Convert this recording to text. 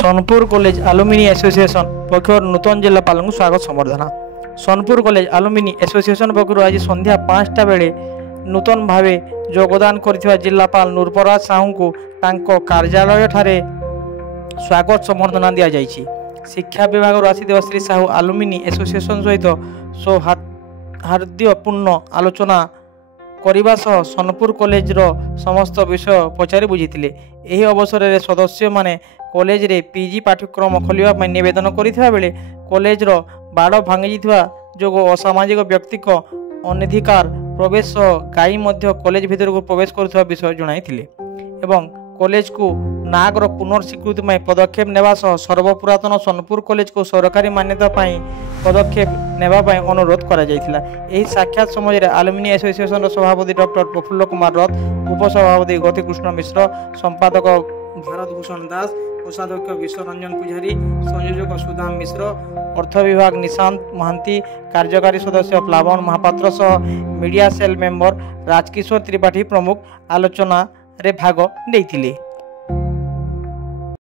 Sonpur college आलुमिनी association पक्षर नूतन जिलापाल को स्वागत संबर्धना। सोनपुर कॉलेज आलुमिनी एसोसिएशन पक्षर आज संध्या 5टा बेले नूतन भाव योगदान कर जिलापाल नूरपराज साहू को कार्यालय ठारे स्वागत संबर्धना दि जाइछि। शिक्षा विभाग आसीथिबा श्री साहू आलुमिनी एसोसिएशन सहित सौहार्द्यपूर्ण आलोचना करने सह सोनपुर कॉलेज समस्त विषय पचारि बुझीथिले। एही अवसर में सदस्य माने कॉलेज रे पीजी पाठ्यक्रम खोलिबा निवेदन करिथिबा बेले कॉलेज बाड़ भांगी जो असामाजिक व्यक्ति अनधिकार प्रवेश गाई कॉलेज भीतर को प्रवेश करुवा विषय जणाइथिले एवं कॉलेज को नागर पुनर्स्वीकृति में पदक्षेप नेबा सह सर्वपुरातन सोनपुर कॉलेज को सरकारी मान्यता पदक्षेप नेबापी अनुरोध करा जायथिला। एही साक्षात समय आलुमिनी एसोसिएशन सभापति डॉक्टर प्रफुल्ल कुमार रथ, उपसभापति गतिकृष्ण मिश्र, संपादक भारत भूषण दास, कोषाध्यक्ष विश्वरंजन पुजारी, संयोजक सुदाम मिश्र, अर्थ विभाग निशांत महांती, कार्यकारी सदस्य प्लावन महापात्र सह media cell member Rajkishore Tripathy प्रमुख आलोचना रे भाग लेथिले।